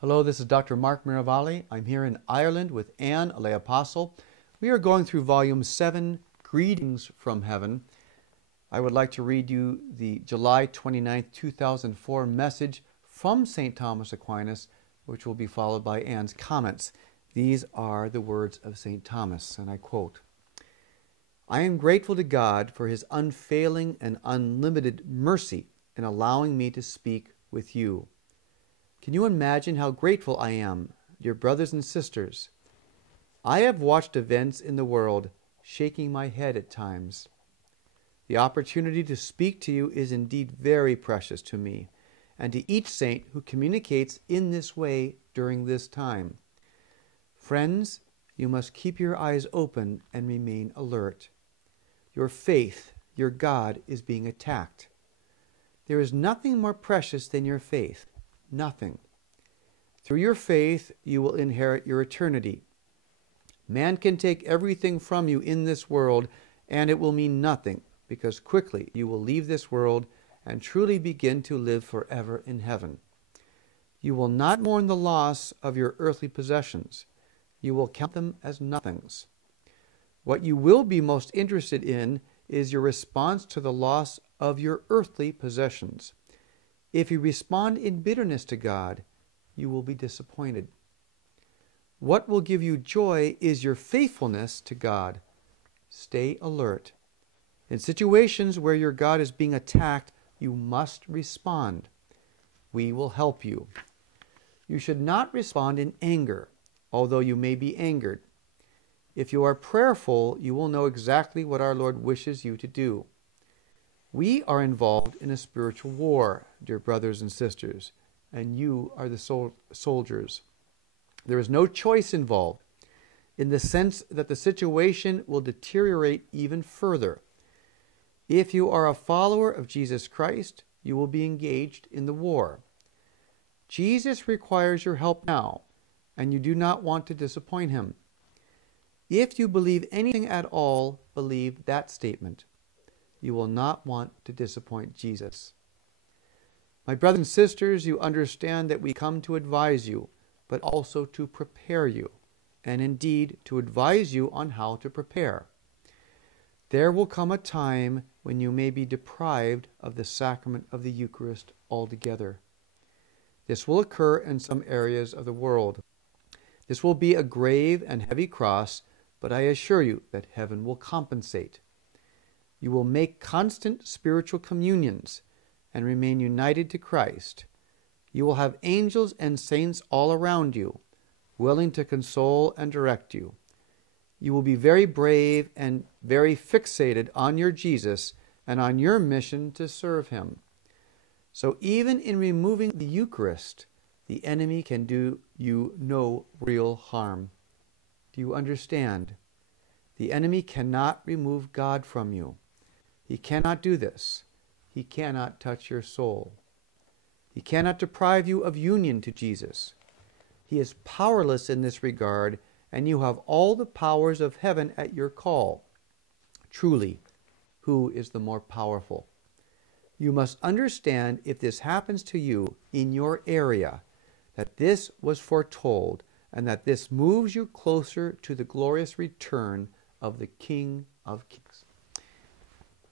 Hello, this is Dr. Mark Miravalle. I'm here in Ireland with Anne, a lay apostle. We are going through Volume 7, Greetings from Heaven. I would like to read you the July 29, 2004 message from St. Thomas Aquinas, which will be followed by Anne's comments. These are the words of St. Thomas, and I quote, "I am grateful to God for His unfailing and unlimited mercy in allowing me to speak with you. Can you imagine how grateful I am, dear brothers and sisters? I have watched events in the world, shaking my head at times. The opportunity to speak to you is indeed very precious to me, and to each saint who communicates in this way during this time. Friends, you must keep your eyes open and remain alert. Your faith, your God, is being attacked. There is nothing more precious than your faith. Nothing. Through your faith, you will inherit your eternity. Man can take everything from you in this world, and it will mean nothing, because quickly you will leave this world and truly begin to live forever in heaven. You will not mourn the loss of your earthly possessions. You will count them as nothings. What you will be most interested in is your response to the loss of your earthly possessions. If you respond in bitterness to God, you will be disappointed. What will give you joy is your faithfulness to God. Stay alert. In situations where your God is being attacked, you must respond. We will help you. You should not respond in anger, although you may be angered. If you are prayerful, you will know exactly what our Lord wishes you to do. We are involved in a spiritual war, dear brothers and sisters, and you are the soldiers. There is no choice involved, in the sense that the situation will deteriorate even further. If you are a follower of Jesus Christ, you will be engaged in the war. Jesus requires your help now, and you do not want to disappoint Him. If you believe anything at all, believe that statement. You will not want to disappoint Jesus. My brothers and sisters, you understand that we come to advise you, but also to prepare you, and indeed to advise you on how to prepare. There will come a time when you may be deprived of the sacrament of the Eucharist altogether. This will occur in some areas of the world. This will be a grave and heavy cross, but I assure you that heaven will compensate. You will make constant spiritual communions and remain united to Christ. You will have angels and saints all around you, willing to console and direct you. You will be very brave and very fixated on your Jesus and on your mission to serve Him. So even in removing the Eucharist, the enemy can do you no real harm. Do you understand? The enemy cannot remove God from you. He cannot do this. He cannot touch your soul. He cannot deprive you of union to Jesus. He is powerless in this regard, and you have all the powers of heaven at your call. Truly, who is the more powerful? You must understand, if this happens to you in your area, that this was foretold, and that this moves you closer to the glorious return of the King of Kings.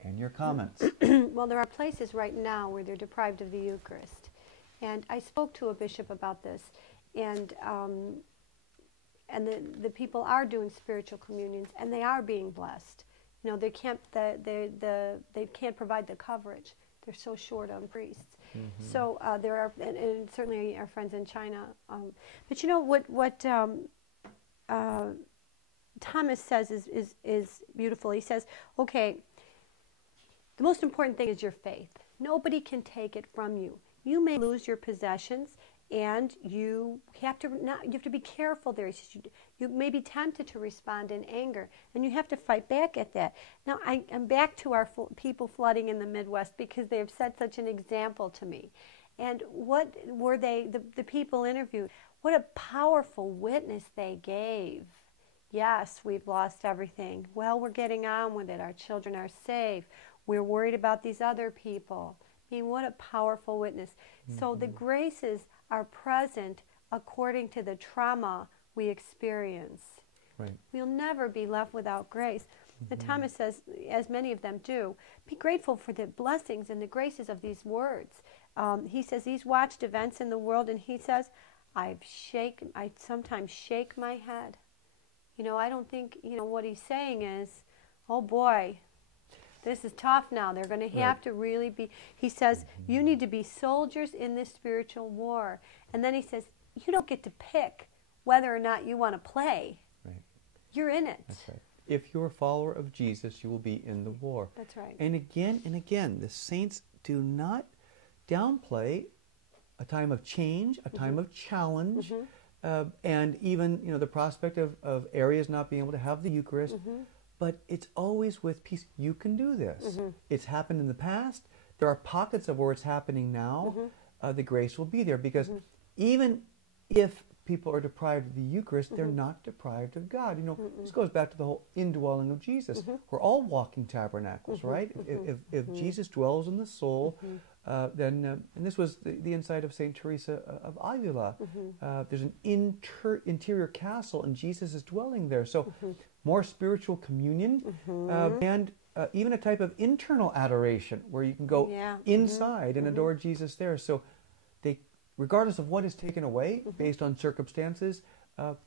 And your comments. Well, there are places right now where they're deprived of the Eucharist. And I spoke to a bishop about this, and the people are doing spiritual communions, and they are being blessed. You know, they can't provide the coverage. They're so short on priests. Mm-hmm. So there are, and certainly our friends in China. But you know what Thomas says is beautiful. He says, okay, the most important thing is your faith. Nobody can take it from you. You may lose your possessions, and you have to be careful there. He says you may be tempted to respond in anger, and you have to fight back at that. Now, I'm back to our people flooding in the Midwest, because they have set such an example to me. And what were they, the people interviewed, what a powerful witness they gave. Yes, we've lost everything. Well, we're getting on with it. Our children are safe. We're worried about these other people. I mean, what a powerful witness. Mm-hmm. So the graces are present according to the trauma we experience. Right. We'll never be left without grace. And Thomas says, as many of them do, be grateful for the blessings and the graces of these words. He says he's watched events in the world, and he says, I sometimes shake my head. You know, I don't think, you know, what he's saying is, oh boy, this is tough now. They're going to have to really be, he says, you need to be soldiers in this spiritual war. And then he says, you don't get to pick whether or not you want to play. Right. You're in it. That's right. If you're a follower of Jesus, you will be in the war. That's right. And again, the saints do not downplay a time of change, a time of challenge, and even, you know, the prospect of areas not being able to have the Eucharist. But it's always with peace. You can do this. It's happened in the past. There are pockets of where it's happening now. The grace will be there, because even if people are deprived of the Eucharist, they're not deprived of God. You know, this goes back to the whole indwelling of Jesus. We're all walking tabernacles, right? If Jesus dwells in the soul, then, and this was the insight of St. Teresa of Avila, there's an interior castle, and Jesus is dwelling there. So more spiritual communion, and even a type of internal adoration where you can go inside and adore Jesus there. So they, regardless of what is taken away based on circumstances,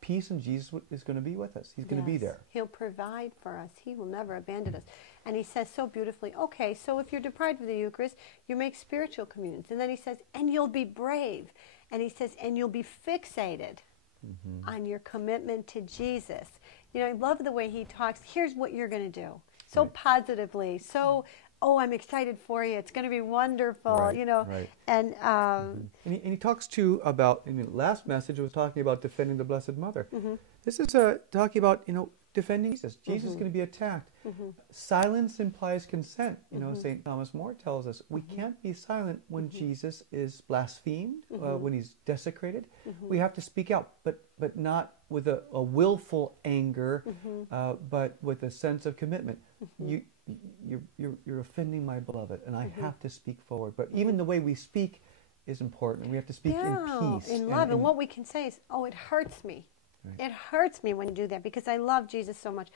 peace in Jesus is going to be with us. He's going to be there. He'll provide for us. He will never abandon us. And he says so beautifully, okay, so if you're deprived of the Eucharist, you make spiritual communions. And then he says, and you'll be brave. And he says, and you'll be fixated on your commitment to Jesus. You know, I love the way he talks. Here's what you're going to do. So positively, so, oh, I'm excited for you. It's going to be wonderful, you know. And, and he talks too about, in the last message was talking about defending the Blessed Mother. This is talking about, you know, defending Jesus. Jesus is going to be attacked. Silence implies consent. You know, St. Thomas More tells us we can't be silent when Jesus is blasphemed, when he's desecrated. We have to speak out, but not with a willful anger, but with a sense of commitment. You're offending my beloved, and I have to speak forward. But even the way we speak is important. We have to speak in peace. In love. And what we can say is, oh, it hurts me. It hurts me when you do that, because I love Jesus so much.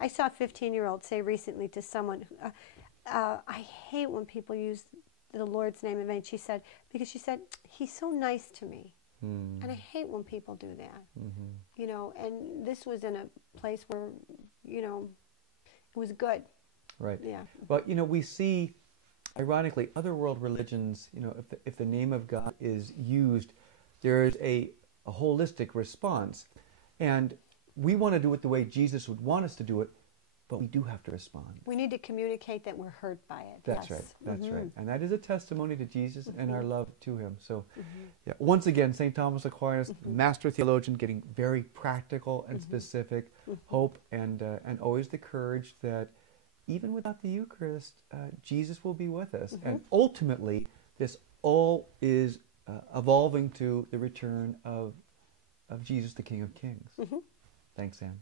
I saw a 15-year-old say recently to someone, I hate when people use the Lord's name in vain. She said, because she said, he's so nice to me. And I hate when people do that. You know, and this was in a place where, you know, it was good. Right. Yeah. But, you know, we see, ironically, other world religions, you know, if the name of God is used, there is a holistic response. And we want to do it the way Jesus would want us to do it, but we do have to respond. We need to communicate that we're hurt by it. That's right. That's right. And that is a testimony to Jesus and our love to him. So, yeah, once again, St. Thomas Aquinas, master theologian, getting very practical and specific, hope and always the courage that even without the Eucharist, Jesus will be with us. And ultimately, this all is evolving to the return of Jesus, the King of Kings. Thanks, Anne.